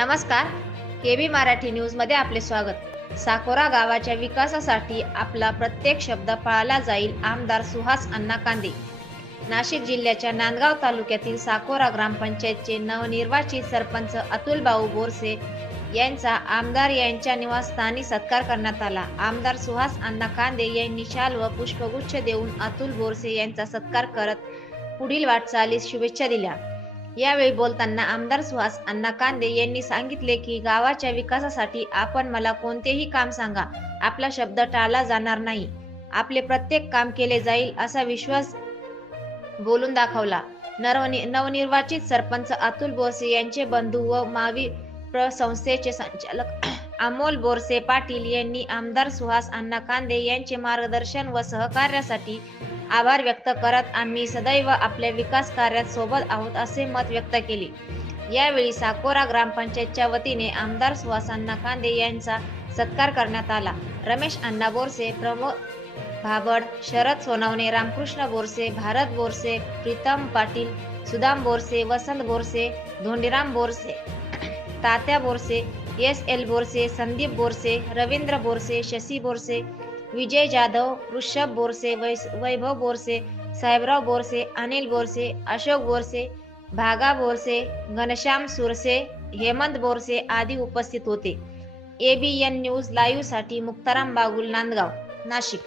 नमस्कार. केबी मराठी न्यूजमध्ये आपले स्वागत. साकोरा गावाच्या विकासासाठी आपला प्रत्येक शब्द पाळला जाईल. आमदार सुहास अण्णा कांदे. नाशिक जिल्ह्याच्या नांदगाव तालुक्यातील साकोरा ग्रामपंचायतचे नवनिर्वाचित सरपंच अतुलभाऊ बोरसे यांचा आमदार यांच्या निवासस्थानी सत्कार करण्यात आला. आमदार सुहास अण्णा कांदे यांनी शाल व पुष्पगुच्छ देऊन अतुल बोरसे यांचा सत्कार करत पुढील वाटचालीस शुभेच्छा दिल्या. यावेळी बोलताना आमदार सुहास अण्णा कांदे यांनी सांगितले की गावाच्या विकासासाठी आपण मला कोणतेही काम सांगा, आपला शब्द टाळला जाणार नाही. आपले प्रत्येक काम केले जाईल असा विश्वास बोलून दाखवला. नवनिर्वाचित सरपंच अतुल बोरसे यांचे बंधू व मावी संस्थेचे संचालक अमोल बोरसे पाटील यांनी आमदार सुहास अण्णा कांदे यांचे मार्गदर्शन व सहकार्यासाठी आभार व्यक्त करत आम्ही सदैव आपल्या विकास कार्यात सोबत आहोत असे मत व्यक्त केले. यावेळी साकोरा ग्रामपंचायतच्या वतीने आमदार सुहास अण्णा कांदे यांचा सत्कार करण्यात आला. रमेश अण्णा बोरसे, प्रमोद भाबड, शरद सोनवणे, रामकृष्ण बोरसे, भारत बोरसे, प्रीतम पाटील, सुदाम बोरसे, वसंत बोरसे, धोंडीराम बोरसे, तात्या बोरसे, एस.एल. बोरसे, संदीप बोरसे, रवींद्र बोरसे, शशी बोरसे, विजय जाधव, ऋषभ बोरसे, वैभव बोरसे, साहेबराव बोरसे, अनिल बोरसे, अशोक बोरसे, भागा बोरसे, घनश्याम सुरसे, हेमंत बोरसे आदी उपस्थित होते. ABN न्यूज लाईव्ह साठी मुक्ताराम बागुल, नांदगाव, नाशिक.